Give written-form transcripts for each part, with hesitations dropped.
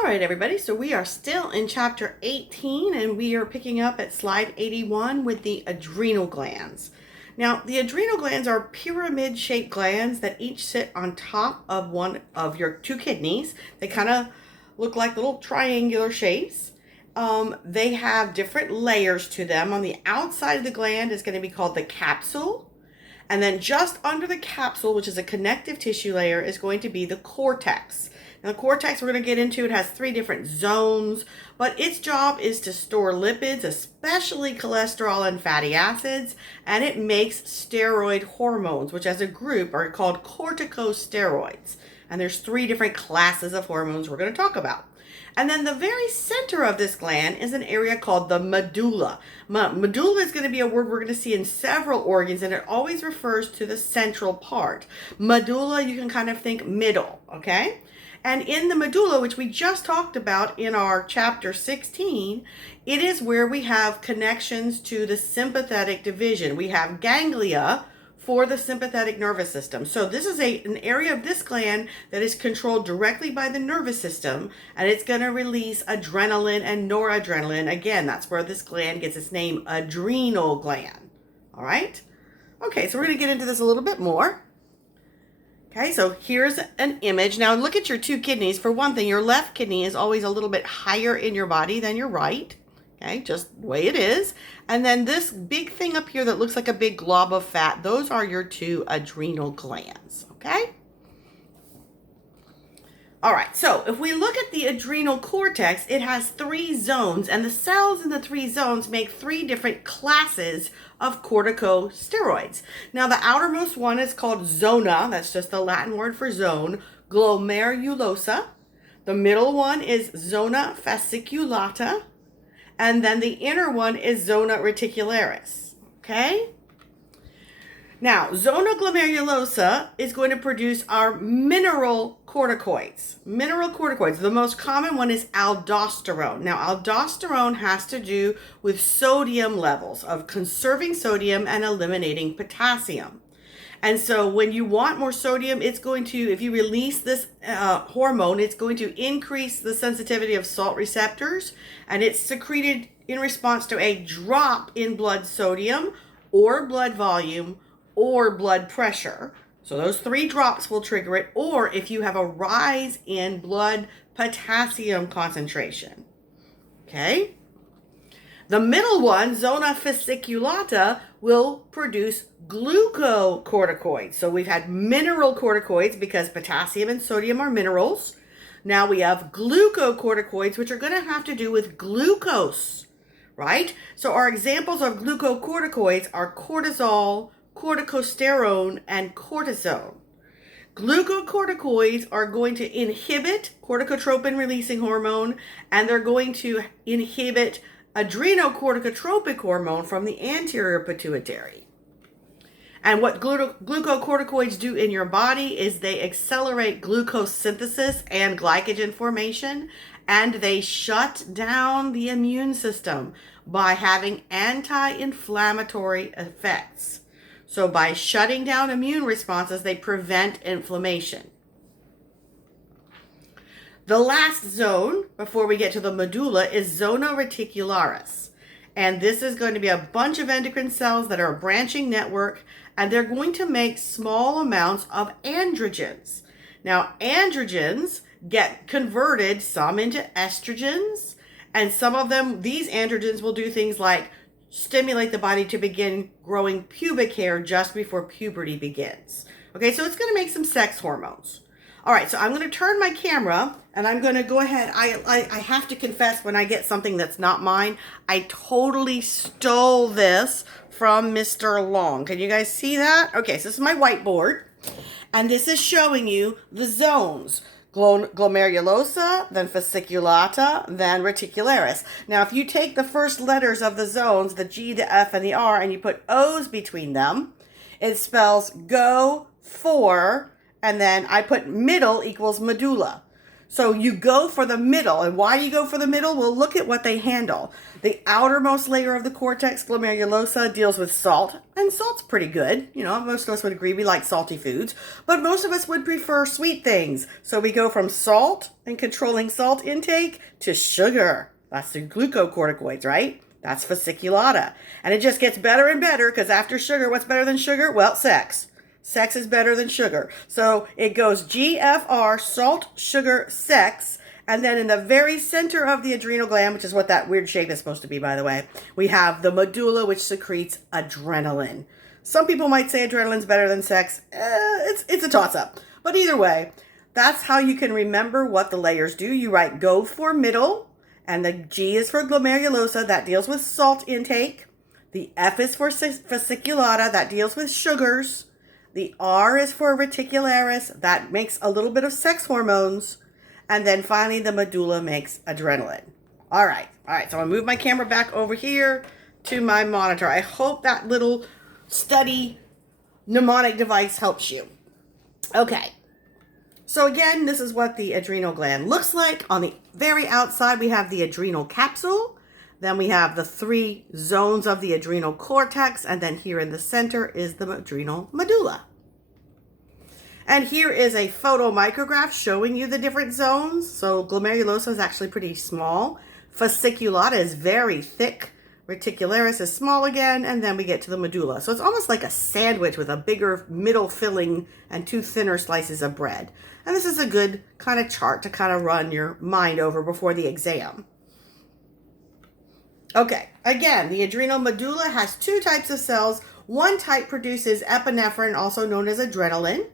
All right, everybody, so we are still in chapter 18 and we are picking up at slide 81 with the adrenal glands. Now, the adrenal glands are pyramid-shaped glands that each sit on top of one of your two kidneys. They kind of look like little triangular shapes. They have different layers to them. On the outside of the gland is going to be called the capsule. And then just under the capsule, which is a connective tissue layer, is going to be the cortex. Now, the cortex we're going to get into, it has 3 different zones, but its job is to store lipids, especially cholesterol and fatty acids, and it makes steroid hormones, which as a group are called corticosteroids. And there's 3 different classes of hormones we're going to talk about. And then the very center of this gland is an area called the medulla. Medulla is going to be a word we're going to see in several organs, and it always refers to the central part. Medulla, you can kind of think middle, okay? And in the medulla, which we just talked about in our chapter 16, it is where we have connections to the sympathetic division. We have ganglia for the sympathetic nervous system. So this is an area of this gland that is controlled directly by the nervous system, and it's going to release adrenaline and noradrenaline. Again, that's where this gland gets its name, adrenal gland. All right? Okay, so we're going to get into this a little bit more. Okay, so here's an image. Now look at your 2 kidneys. For one thing, your left kidney is always a little bit higher in your body than your right. Okay, just the way it is. And then this big thing up here that looks like a big glob of fat, those are your 2 adrenal glands, okay? All right, so if we look at the adrenal cortex, it has 3 zones, and the cells in the 3 zones make 3 different classes of corticosteroids. Now, the outermost one is called zona, that's just the Latin word for zone, glomerulosa. The middle one is zona fasciculata, and then the inner one is zona reticularis, okay? Now, zona glomerulosa is going to produce our mineral corticoids. Mineral corticoids. The most common one is aldosterone. Now, aldosterone has to do with sodium levels, of conserving sodium and eliminating potassium. And so when you want more sodium, it's going to, if you release this hormone, it's going to increase the sensitivity of salt receptors, and it's secreted in response to a drop in blood sodium or blood volume or blood pressure. So those 3 drops will trigger it, or if you have a rise in blood potassium concentration. Okay? The middle one, zona fasciculata, will produce glucocorticoids. So we've had mineral corticoids because potassium and sodium are minerals. Now we have glucocorticoids, which are going to have to do with glucose, right? So our examples of glucocorticoids are cortisol, corticosterone, and cortisone. Glucocorticoids are going to inhibit corticotropin releasing hormone, and they're going to inhibit adrenocorticotropic hormone from the anterior pituitary. And what glucocorticoids do in your body is they accelerate glucose synthesis and glycogen formation, and they shut down the immune system by having anti-inflammatory effects. So by shutting down immune responses, they prevent inflammation. The last zone, before we get to the medulla, is zona reticularis. And this is going to be a bunch of endocrine cells that are a branching network, and they're going to make small amounts of androgens. Now, androgens get converted, some into estrogens, and some of them, these androgens will do things like stimulate the body to begin growing pubic hair just before puberty begins. Okay, so it's going to make some sex hormones. All right, so I'm going to turn my camera and I'm going to go ahead. I have to confess, when I get something that's not mine, I totally stole this from Mr. Long. Can you guys see that? Okay, so this is my whiteboard, and this is showing you the zones. Glomerulosa, then fasciculata, then reticularis. Now, if you take the first letters of the zones, the G, the F, and the R, and you put O's between them, it spells go for, and then I put middle equals medulla. So you go for the middle. And why you go for the middle? Well, look at what they handle. The outermost layer of the cortex glomerulosa deals with salt, and salt's pretty good. You know, most of us would agree we like salty foods, but most of us would prefer sweet things. So we go from salt and controlling salt intake to sugar. That's the glucocorticoids, right? That's fasciculata. And it just gets better and better because after sugar, what's better than sugar? Well, sex. Sex is better than sugar. So it goes GFR, salt, sugar, sex. And then in the very center of the adrenal gland, which is what that weird shape is supposed to be, by the way, we have the medulla, which secretes adrenaline. Some people might say adrenaline's better than sex. It's a toss-up. But either way, that's how you can remember what the layers do. You write go for middle, and the G is for glomerulosa. That deals with salt intake. The F is for fasciculata. That deals with sugars. The R is for reticularis. That makes a little bit of sex hormones. And then finally, the medulla makes adrenaline. All right. So I'm going to move my camera back over here to my monitor. I hope that little study mnemonic device helps you. Okay. So again, this is what the adrenal gland looks like. On the very outside, we have the adrenal capsule. Then we have the 3 zones of the adrenal cortex. And then here in the center is the adrenal medulla. And here is a photomicrograph showing you the different zones. So glomerulosa is actually pretty small. Fasciculata is very thick. Reticularis is small again. And then we get to the medulla. So it's almost like a sandwich with a bigger middle filling and 2 thinner slices of bread. And this is a good kind of chart to kind of run your mind over before the exam. Okay, again, the adrenal medulla has 2 types of cells. One type produces epinephrine, also known as adrenaline,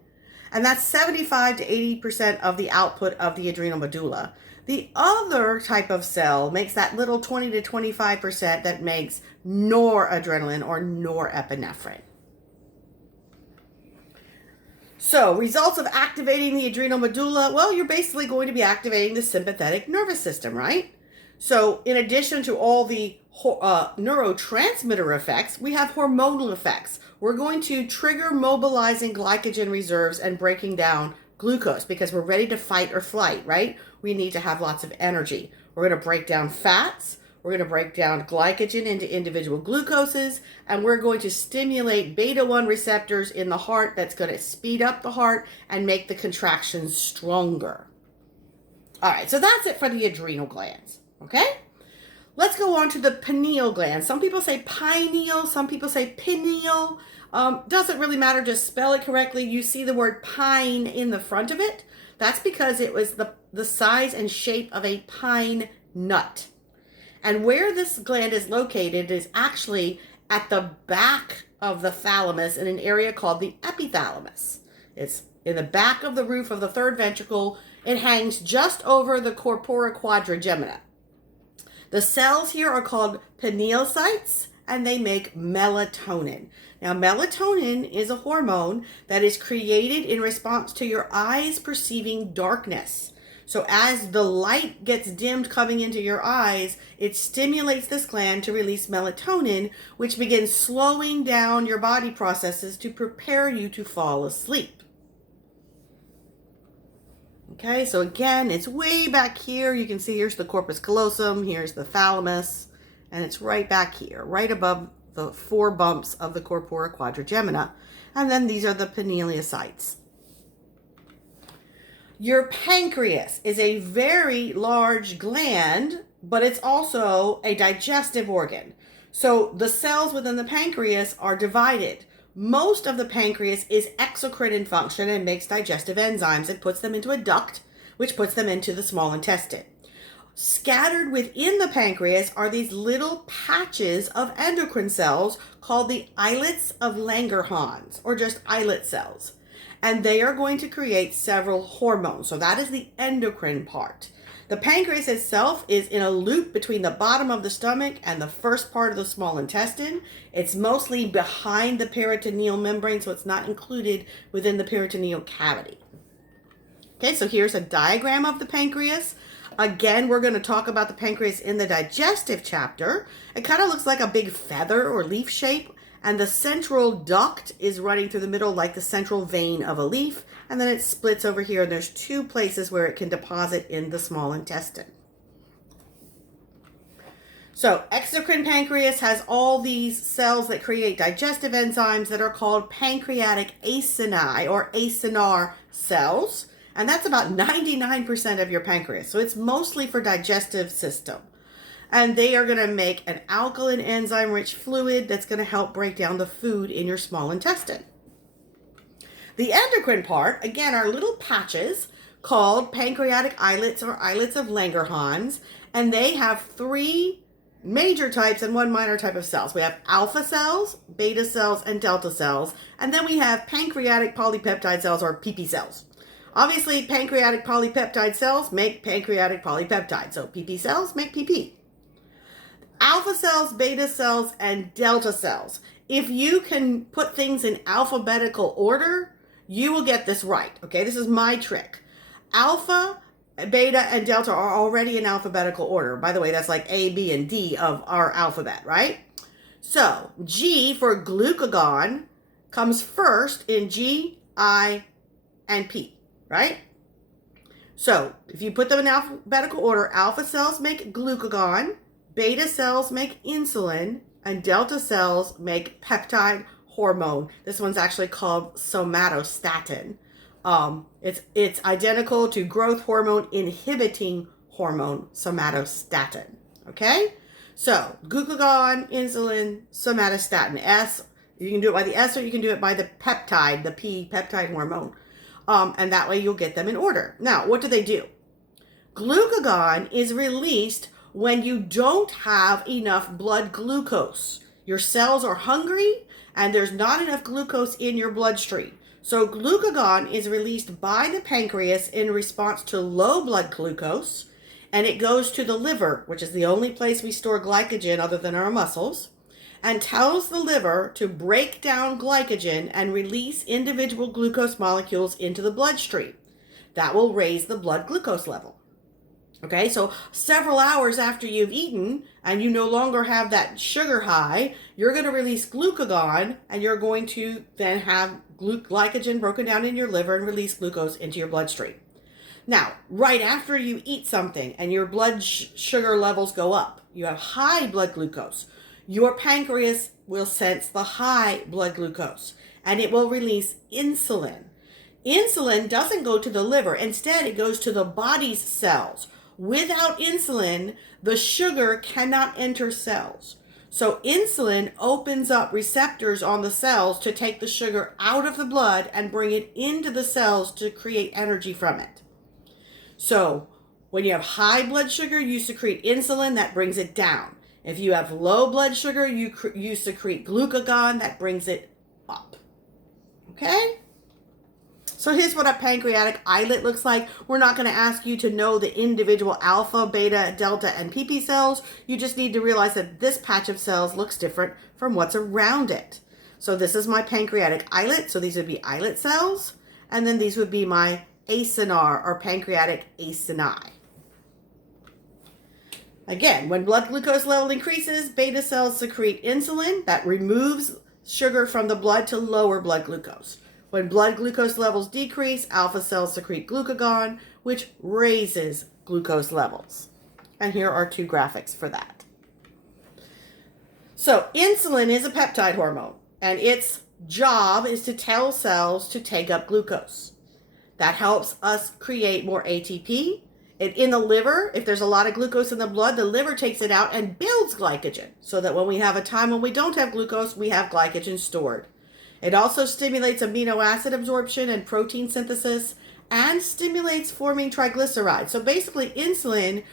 and that's 75 to 80% of the output of the adrenal medulla. The other type of cell makes that little 20 to 25% that makes noradrenaline or norepinephrine. So, results of activating the adrenal medulla, well, you're basically going to be activating the sympathetic nervous system, right? So in addition to all the neurotransmitter effects, we have hormonal effects. We're going to trigger mobilizing glycogen reserves and breaking down glucose because we're ready to fight or flight, right? We need to have lots of energy. We're going to break down fats. We're going to break down glycogen into individual glucoses, and we're going to stimulate beta-1 receptors in the heart that's going to speed up the heart and make the contractions stronger. All right, so that's it for the adrenal glands. Okay, let's go on to the pineal gland. Some people say pineal, some people say pineal. Doesn't really matter, just spell it correctly. You see the word pine in the front of it. That's because it was the size and shape of a pine nut. And where this gland is located is actually at the back of the thalamus in an area called the epithalamus. It's in the back of the roof of the third ventricle. It hangs just over the corpora quadrigemina. The cells here are called pinealocytes, and they make melatonin. Now, melatonin is a hormone that is created in response to your eyes perceiving darkness. So as the light gets dimmed coming into your eyes, it stimulates this gland to release melatonin, which begins slowing down your body processes to prepare you to fall asleep. Okay, so again, it's way back here. You can see here's the corpus callosum, here's the thalamus, and it's right back here, right above the 4 bumps of the corpora quadrigemina. And then these are the pinealocytes. Your pancreas is a very large gland, but it's also a digestive organ. So the cells within the pancreas are divided. Most of the pancreas is exocrine in function and makes digestive enzymes. It puts them into a duct, which puts them into the small intestine. Scattered within the pancreas are these little patches of endocrine cells called the islets of Langerhans, or just islet cells. And they are going to create several hormones. So that is the endocrine part. The pancreas itself is in a loop between the bottom of the stomach and the first part of the small intestine. It's mostly behind the peritoneal membrane, so it's not included within the peritoneal cavity. Okay, so here's a diagram of the pancreas. Again, we're going to talk about the pancreas in the digestive chapter. It kind of looks like a big feather or leaf shape, and the central duct is running through the middle like the central vein of a leaf, and then it splits over here, and there's two places where it can deposit in the small intestine. So exocrine pancreas has all these cells that create digestive enzymes that are called pancreatic acini or acinar cells. And that's about 99% of your pancreas. So it's mostly for digestive system. And they are going to make an alkaline enzyme-rich fluid that's going to help break down the food in your small intestine. The endocrine part, again, are little patches called pancreatic islets or islets of Langerhans. And they have three major types and one minor type of cells. We have alpha cells, beta cells, and delta cells. And then we have pancreatic polypeptide cells or PP cells. Obviously, pancreatic polypeptide cells make pancreatic polypeptide. So PP cells make PP. Alpha cells, beta cells, and delta cells. If you can put things in alphabetical order, you will get this right. Okay, this is my trick. Alpha, beta, and delta are already in alphabetical order. By the way, that's like A, B, and D of our alphabet, right? So G for glucagon comes first in G, I, and P, right? So if you put them in alphabetical order, alpha cells make glucagon, beta cells make insulin, and delta cells make peptide hormone. This one's actually called somatostatin. It's identical to growth hormone inhibiting hormone somatostatin. Okay? So glucagon, insulin, somatostatin. S, you can do it by the S or you can do it by the peptide, the P peptide hormone. And that way you'll get them in order. Now, what do? Glucagon is released when you don't have enough blood glucose. Your cells are hungry and there's not enough glucose in your bloodstream. So glucagon is released by the pancreas in response to low blood glucose, and it goes to the liver, which is the only place we store glycogen other than our muscles, and tells the liver to break down glycogen and release individual glucose molecules into the bloodstream. That will raise the blood glucose level. Okay, so several hours after you've eaten and you no longer have that sugar high, you're going to release glucagon and you're going to then have glycogen broken down in your liver and release glucose into your bloodstream. Now, right after you eat something and your blood sugar levels go up, you have high blood glucose, your pancreas will sense the high blood glucose and it will release insulin. Insulin doesn't go to the liver. Instead, it goes to the body's cells. Without insulin, the sugar cannot enter cells. So insulin opens up receptors on the cells to take the sugar out of the blood and bring it into the cells to create energy from it. So when you have high blood sugar, you secrete insulin, that brings it down. If you have low blood sugar, you secrete glucagon, that brings it up. Okay? So here's what a pancreatic islet looks like. We're not going to ask you to know the individual alpha, beta, delta, and PP cells. You just need to realize that this patch of cells looks different from what's around it. So this is my pancreatic islet. So these would be islet cells. And then these would be my acinar or pancreatic acini. Again, when blood glucose level increases, beta cells secrete insulin that removes sugar from the blood to lower blood glucose. When blood glucose levels decrease, alpha cells secrete glucagon, which raises glucose levels. And here are two graphics for that. So insulin is a peptide hormone, and its job is to tell cells to take up glucose. That helps us create more ATP. In the liver, if there's a lot of glucose in the blood, the liver takes it out and builds glycogen, so that when we have a time when we don't have glucose, we have glycogen stored. It also stimulates amino acid absorption and protein synthesis and stimulates forming triglycerides. So basically, insulin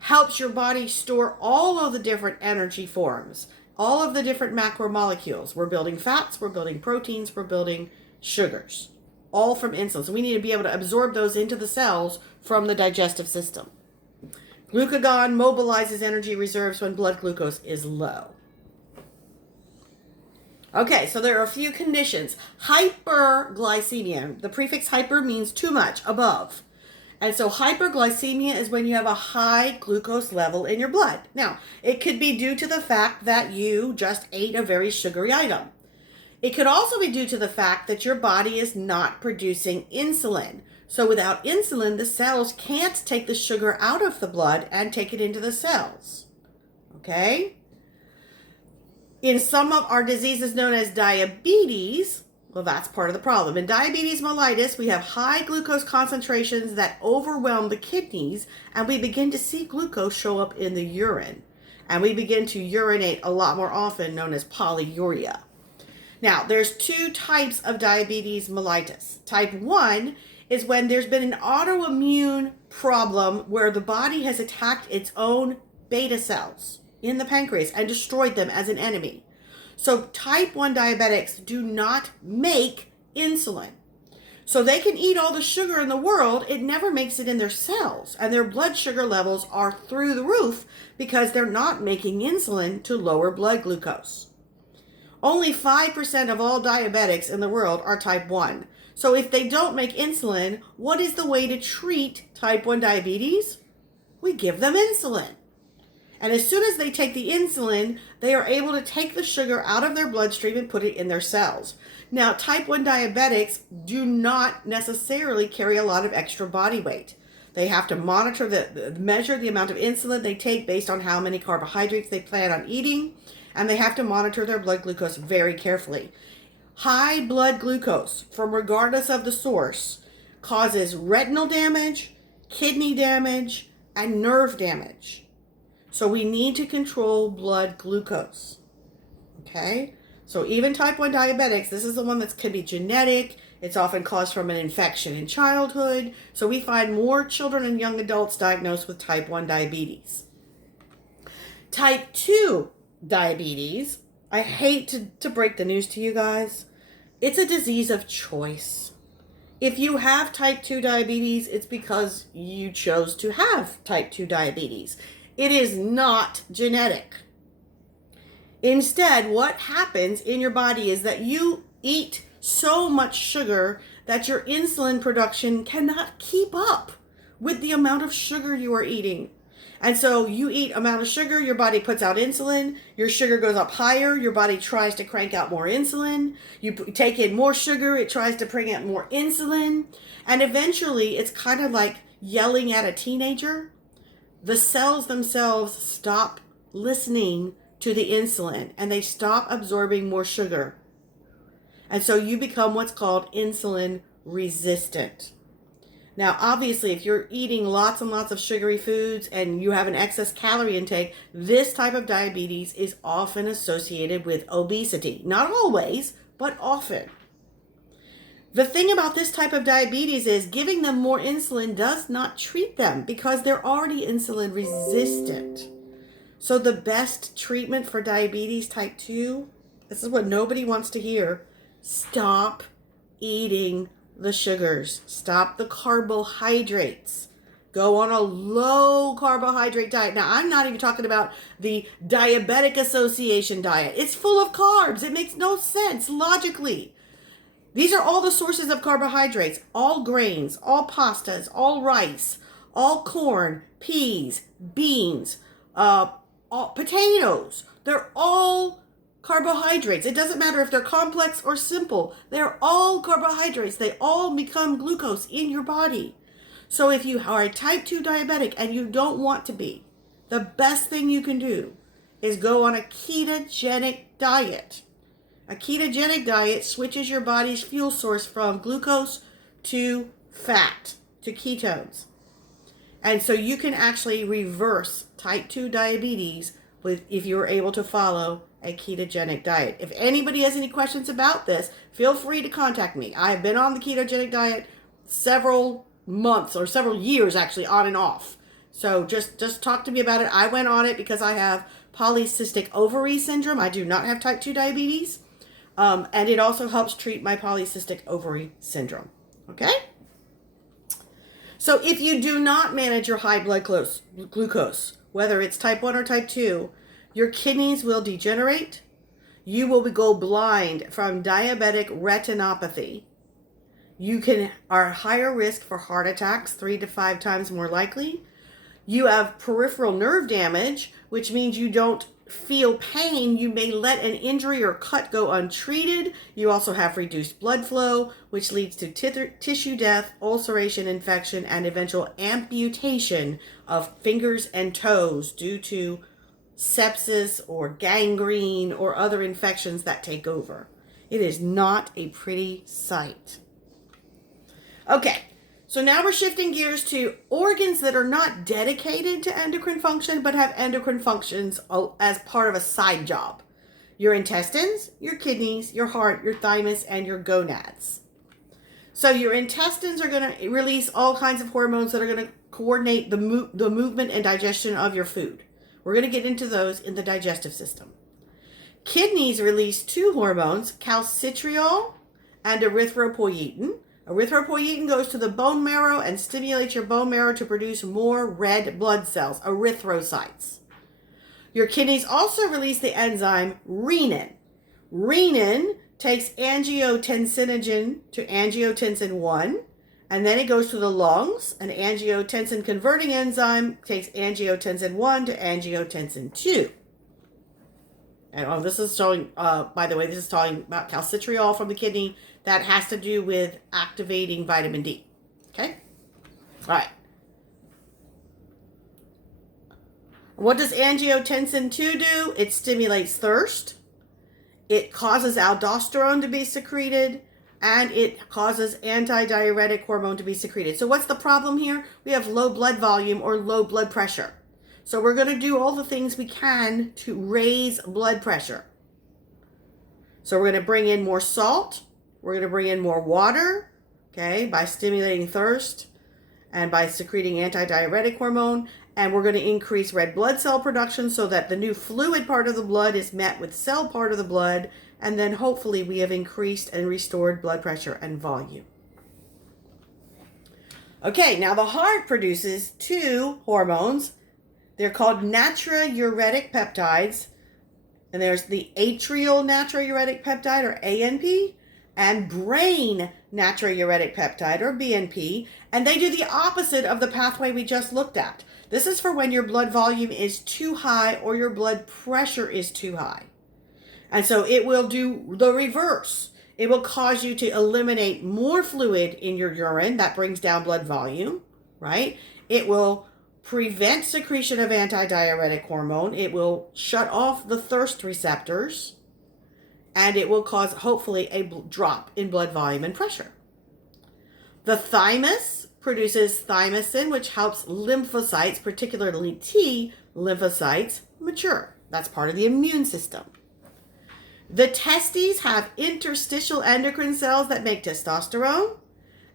helps your body store all of the different energy forms, all of the different macromolecules. We're building fats, we're building proteins, we're building sugars, all from insulin. So we need to be able to absorb those into the cells from the digestive system. Glucagon mobilizes energy reserves when blood glucose is low. Okay, so there are a few conditions. Hyperglycemia. The prefix hyper means too much, above. And so hyperglycemia is when you have a high glucose level in your blood. Now, it could be due to the fact that you just ate a very sugary item. It could also be due to the fact that your body is not producing insulin. So without insulin, the cells can't take the sugar out of the blood and take it into the cells. Okay? In some of our diseases known as diabetes, well, that's part of the problem. In diabetes mellitus, we have high glucose concentrations that overwhelm the kidneys, and we begin to see glucose show up in the urine. And we begin to urinate a lot more often, known as polyuria. Now, there's two types of diabetes mellitus. Type 1 is when there's been an autoimmune problem where the body has attacked its own beta cells in the pancreas and destroyed them as an enemy. So type 1 diabetics do not make insulin. So they can eat all the sugar in the world, it never makes it in their cells, and their blood sugar levels are through the roof because they're not making insulin to lower blood glucose. Only 5% of all diabetics in the world are type 1. So if they don't make insulin, what is the way to treat type 1 diabetes? We give them insulin. And as soon as they take the insulin, they are able to take the sugar out of their bloodstream and put it in their cells. Now, type 1 diabetics do not necessarily carry a lot of extra body weight. They have to measure the amount of insulin they take based on how many carbohydrates they plan on eating, and they have to monitor their blood glucose very carefully. High blood glucose, from regardless of the source, causes retinal damage, kidney damage, and nerve damage. So we need to control blood glucose. Okay? So even type 1 diabetics, this is the one that can be genetic. It's often caused from an infection in childhood. So we find more children and young adults diagnosed with type 1 diabetes. Type 2 diabetes, I hate to break the news to you guys. It's a disease of choice. If you have type 2 diabetes, it's because you chose to have type 2 diabetes. It is not genetic. Instead, what happens in your body is that you eat so much sugar that your insulin production cannot keep up with the amount of sugar you are eating. And so you eat amount of sugar, your body puts out insulin, your sugar goes up higher, your body tries to crank out more insulin, you take in more sugar, it tries to bring out more insulin, and eventually it's kind of like yelling at a teenager. The cells themselves stop listening to the insulin and they stop absorbing more sugar. And so you become what's called insulin resistant. Now, obviously, if you're eating lots and lots of sugary foods and you have an excess calorie intake, this type of diabetes is often associated with obesity. Not always, but often. The thing about this type of diabetes is giving them more insulin does not treat them because they're already insulin resistant. So the best treatment for diabetes type 2, this is what nobody wants to hear, stop eating the sugars. Stop the carbohydrates. Go on a low carbohydrate diet. Now, I'm not even talking about the Diabetic Association diet. It's full of carbs. It makes no sense logically. These are all the sources of carbohydrates, all grains, all pastas, all rice, all corn, peas, beans, all potatoes. They're all carbohydrates. It doesn't matter if they're complex or simple. They're all carbohydrates. They all become glucose in your body. So if you are a type 2 diabetic and you don't want to be, the best thing you can do is go on a ketogenic diet. A ketogenic diet switches your body's fuel source from glucose to fat, to ketones. And so you can actually reverse type 2 diabetes if you're able to follow a ketogenic diet. If anybody has any questions about this, feel free to contact me. I've been on the ketogenic diet several months or several years actually, on and off. So just talk to me about it. I went on it because I have polycystic ovary syndrome. I do not have type 2 diabetes. And it also helps treat my polycystic ovary syndrome. Okay? So if you do not manage your high blood glucose, whether it's type 1 or type 2, your kidneys will degenerate. You will go blind from diabetic retinopathy. You are higher risk for heart attacks, 3 to 5 times more likely. You have peripheral nerve damage, which means you don't feel pain, you may let an injury or cut go untreated. You also have reduced blood flow, which leads to tissue death, ulceration, infection, and eventual amputation of fingers and toes due to sepsis or gangrene or other infections that take over. It is not a pretty sight. Okay, so now we're shifting gears to organs that are not dedicated to endocrine function, but have endocrine functions as part of a side job. Your intestines, your kidneys, your heart, your thymus, and your gonads. So your intestines are going to release all kinds of hormones that are going to coordinate the movement and digestion of your food. We're going to get into those in the digestive system. Kidneys release two hormones, calcitriol and erythropoietin. Erythropoietin goes to the bone marrow and stimulates your bone marrow to produce more red blood cells, erythrocytes. Your kidneys also release the enzyme renin. Renin takes angiotensinogen to angiotensin 1, and then it goes to the lungs. An angiotensin converting enzyme takes angiotensin 1 to angiotensin 2. And this is showing, by the way, this is talking about calcitriol from the kidney. That has to do with activating vitamin D. Okay? All right. What does angiotensin 2 do? It stimulates thirst. It causes aldosterone to be secreted. And it causes antidiuretic hormone to be secreted. So what's the problem here? We have low blood volume or low blood pressure. So we're going to do all the things we can to raise blood pressure. So we're going to bring in more salt. We're going to bring in more water, okay, by stimulating thirst and by secreting antidiuretic hormone. And we're going to increase red blood cell production so that the new fluid part of the blood is met with cell part of the blood. And then hopefully we have increased and restored blood pressure and volume. Okay, now the heart produces two hormones. They're called natriuretic peptides. And there's the atrial natriuretic peptide, or ANP, and brain natriuretic peptide, or BNP. And they do the opposite of the pathway we just looked at. This is for when your blood volume is too high or your blood pressure is too high. And so it will do the reverse. It will cause you to eliminate more fluid in your urine. That brings down blood volume, right? It will prevent secretion of antidiuretic hormone. It will shut off the thirst receptors. And it will cause, hopefully, a drop in blood volume and pressure. The thymus produces thymosin, which helps lymphocytes, particularly T lymphocytes, mature. That's part of the immune system. The testes have interstitial endocrine cells that make testosterone,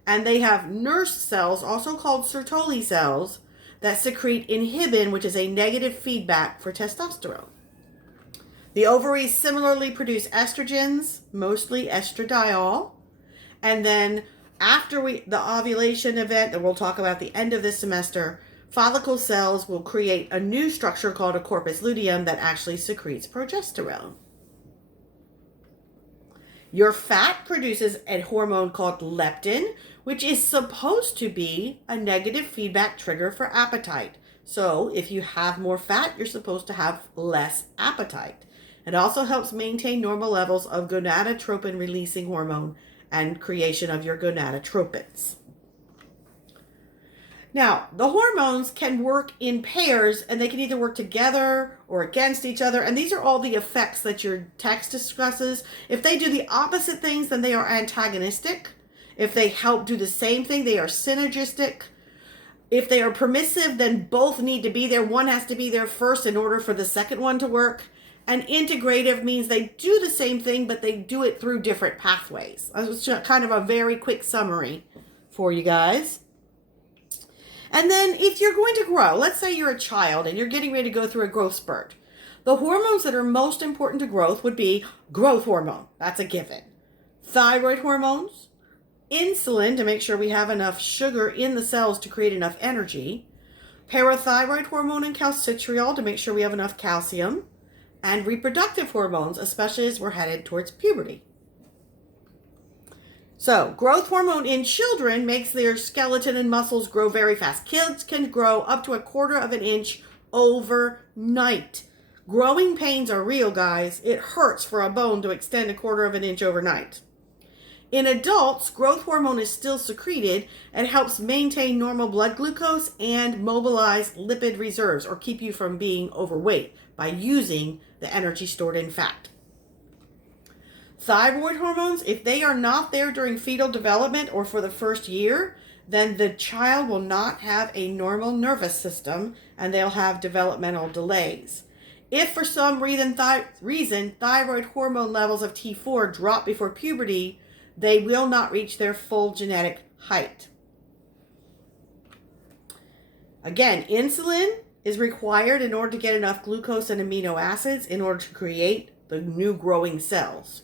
and they have nurse cells, also called Sertoli cells, that secrete inhibin, which is a negative feedback for testosterone. The ovaries similarly produce estrogens, mostly estradiol, and then after the ovulation event that we'll talk about at the end of this semester, follicle cells will create a new structure called a corpus luteum that actually secretes progesterone. Your fat produces a hormone called leptin, which is supposed to be a negative feedback trigger for appetite. So if you have more fat, you're supposed to have less appetite. It also helps maintain normal levels of gonadotropin releasing hormone and creation of your gonadotropins. Now, the hormones can work in pairs, and they can either work together or against each other. And these are all the effects that your text discusses. If they do the opposite things, then they are antagonistic. If they help do the same thing, they are synergistic. If they are permissive, then both need to be there. One has to be there first in order for the second one to work. And integrative means they do the same thing, but they do it through different pathways. That was kind of a very quick summary for you guys. And then if you're going to grow, let's say you're a child and you're getting ready to go through a growth spurt. The hormones that are most important to growth would be growth hormone. That's a given. Thyroid hormones, insulin to make sure we have enough sugar in the cells to create enough energy, parathyroid hormone and calcitriol to make sure we have enough calcium, and reproductive hormones, especially as we're headed towards puberty. So, growth hormone in children makes their skeleton and muscles grow very fast. Kids can grow up to 1/4 of an inch overnight. Growing pains are real, guys. It hurts for a bone to extend 1/4 of an inch overnight. In adults, growth hormone is still secreted and helps maintain normal blood glucose and mobilize lipid reserves, or keep you from being overweight by using the energy stored in fat. Thyroid hormones, if they are not there during fetal development or for the first year, then the child will not have a normal nervous system and they'll have developmental delays. If for some reason thyroid hormone levels of T4 drop before puberty, they will not reach their full genetic height. Again, insulin is required in order to get enough glucose and amino acids in order to create the new growing cells.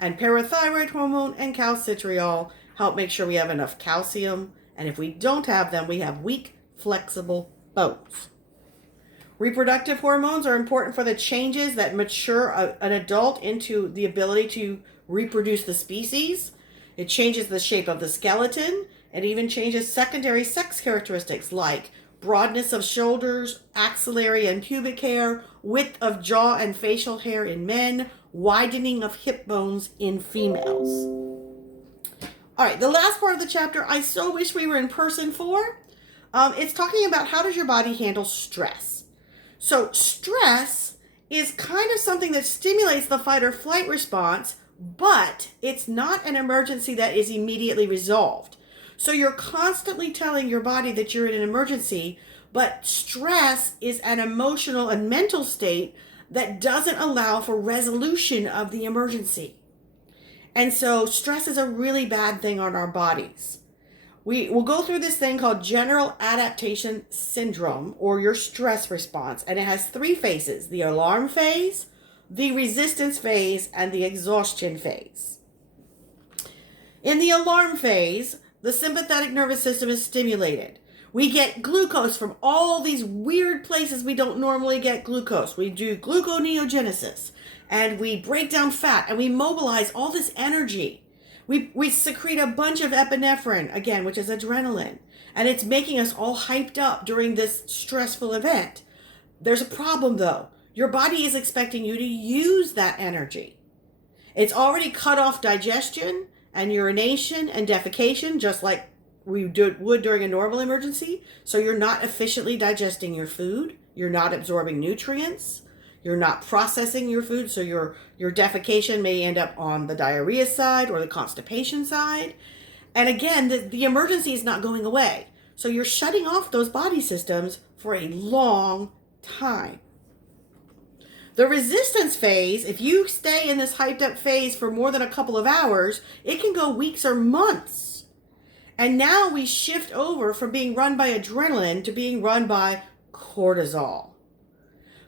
And parathyroid hormone and calcitriol help make sure we have enough calcium. And if we don't have them, we have weak, flexible bones. Reproductive hormones are important for the changes that mature an adult into the ability to reproduce the species. It changes the shape of the skeleton. It even changes secondary sex characteristics like broadness of shoulders, axillary and pubic hair, width of jaw and facial hair in men, widening of hip bones in females. All right, the last part of the chapter I so wish we were in person for. It's talking about how does your body handle stress. So stress is kind of something that stimulates the fight or flight response, but it's not an emergency that is immediately resolved. So you're constantly telling your body that you're in an emergency, but stress is an emotional and mental state that doesn't allow for resolution of the emergency. And so stress is a really bad thing on our bodies. We will go through this thing called general adaptation syndrome, or your stress response, and it has 3 phases: the alarm phase, the resistance phase, and the exhaustion phase. In the alarm phase, the sympathetic nervous system is stimulated. We get glucose from all these weird places we don't normally get glucose. We do gluconeogenesis, and we break down fat, and we mobilize all this energy. We secrete a bunch of epinephrine, again, which is adrenaline, and it's making us all hyped up during this stressful event. There's a problem, though. Your body is expecting you to use that energy. It's already cut off digestion and urination and defecation, just like we would during a normal emergency. So you're not efficiently digesting your food. You're not absorbing nutrients. You're not processing your food. So your defecation may end up on the diarrhea side or the constipation side. And again, the emergency is not going away. So you're shutting off those body systems for a long time. The resistance phase, if you stay in this hyped up phase for more than a couple of hours, it can go weeks or months. And now we shift over from being run by adrenaline to being run by cortisol.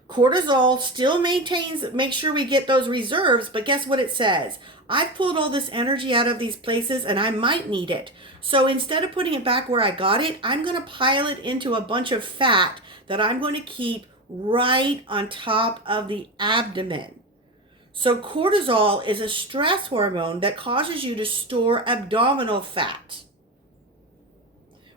Cortisol still makes sure we get those reserves, but guess what it says? I've pulled all this energy out of these places and I might need it. So instead of putting it back where I got it, I'm going to pile it into a bunch of fat that I'm going to keep right on top of the abdomen. So cortisol is a stress hormone that causes you to store abdominal fat.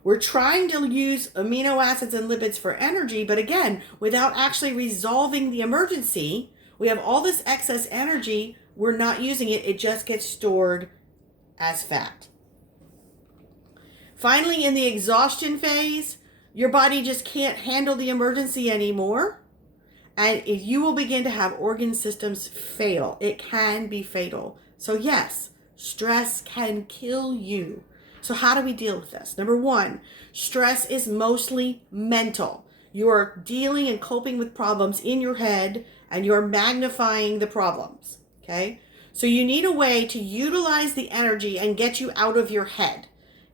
We're trying to use amino acids and lipids for energy, but again, without actually resolving the emergency, we have all this excess energy, we're not using it, it just gets stored as fat. Finally, in the exhaustion phase, your body just can't handle the emergency anymore, and you will begin to have organ systems fail. It can be fatal. So yes, stress can kill you. So how do we deal with this? Number 1, stress is mostly mental. You're dealing and coping with problems in your head, and you're magnifying the problems, okay? So you need a way to utilize the energy and get you out of your head.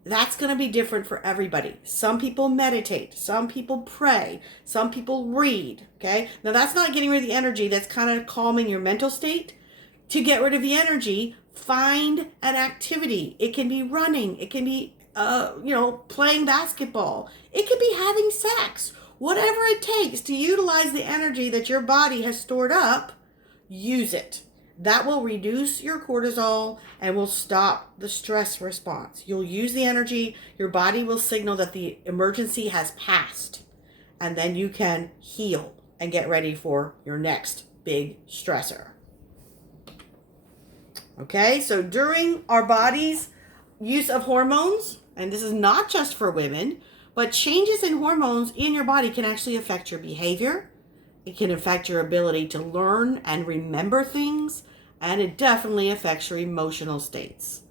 That's going to be different for everybody. Some people meditate, some people pray, some people read, okay? Now that's not getting rid of the energy, that's kind of calming your mental state. To get rid of the energy, find an activity. It can be running, it can be playing basketball, it could be having sex. Whatever it takes to utilize the energy that your body has stored up, use it. That will reduce your cortisol and will stop the stress response. You'll use the energy, your body will signal that the emergency has passed, and then you can heal and get ready for your next big stressor. Okay, so during our body's use of hormones, and this is not just for women, but changes in hormones in your body can actually affect your behavior. It can affect your ability to learn and remember things, and it definitely affects your emotional states.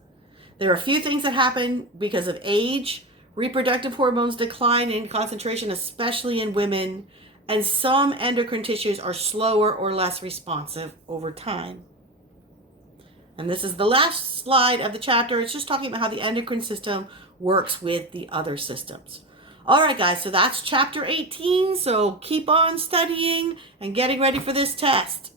There are a few things that happen because of age. Reproductive hormones decline in concentration, especially in women, and some endocrine tissues are slower or less responsive over time. And this is the last slide of the chapter. It's just talking about how the endocrine system works with the other systems. All right, guys, so that's chapter 18. So keep on studying and getting ready for this test.